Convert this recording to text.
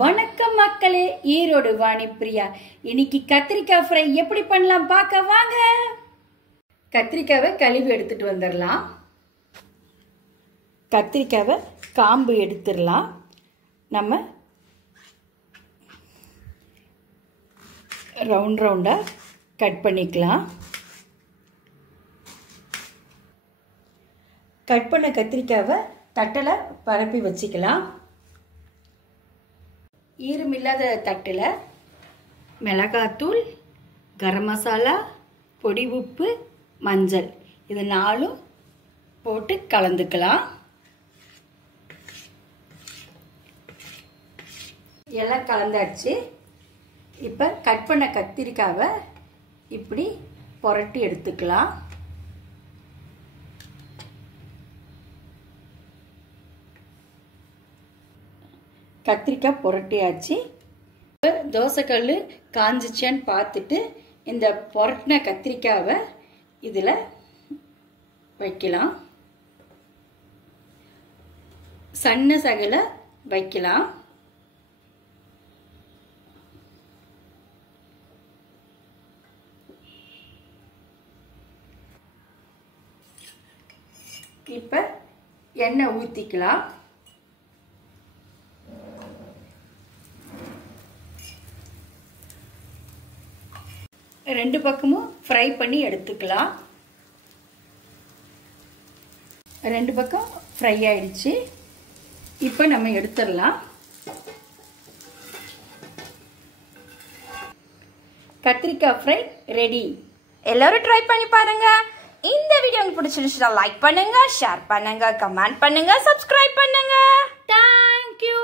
வணக்கம் மக்களே, ஈரோடு வாணி பிரியா. இன்னைக்கு கத்திரிக்காய் ஃப்ரை எப்படி பண்ணலாம் பார்க்க வாங்க. கத்திரிக்காவை கழுவி எடுத்துட்டு வந்துடலாம். கத்திரிக்காவை காம்பு எடுத்துடலாம். நம்ம ரவுண்ட் ரவுண்டாக கட் பண்ணிக்கலாம். கட் பண்ண கத்திரிக்காவை தட்டில் பரப்பி வச்சுக்கலாம். ஈரமில்லாத தட்டில் மிளகாத்தூள், கரம் மசாலா, பொடி உப்பு, மஞ்சள் இது 4 போட்டு கலந்துக்கலாம். எல்லாம் கலந்தாச்சு. இப்போ கட் பண்ண கத்திரிக்காவை இப்படி புரட்டி எடுத்துக்கலாம். கத்திரிக்காய் புரட்டியாச்சு. தோசைக்கல் காஞ்சிச்சான்னு பார்த்துட்டு இந்த புரட்டின கத்திரிக்காவை இதில் வைக்கலாம். சன்ன சகல வைக்கலாம். இப்போ எண்ணெய் ஊற்றிக்கலாம். ரெண்டு பக்கமும் ஃப்ரை பண்ணி எடுத்துக்கலாம். ரெண்டு பக்கம் ஃப்ரை ஆயிடுச்சு. இப்போ நம்ம எடுத்துடலாம். கத்திரிக்காய் ஃப்ரை ரெடி. எல்லாரும் ட்ரை பண்ணி பாருங்க. இந்த வீடியோ உங்களுக்கு பிடிச்சிருந்துச்சுன்னா லைக் பண்ணுங்க, ஷேர் பண்ணுங்க, கமெண்ட் பண்ணுங்க, சப்ஸ்கிரைப் பண்ணுங்க. தேங்க்யூ.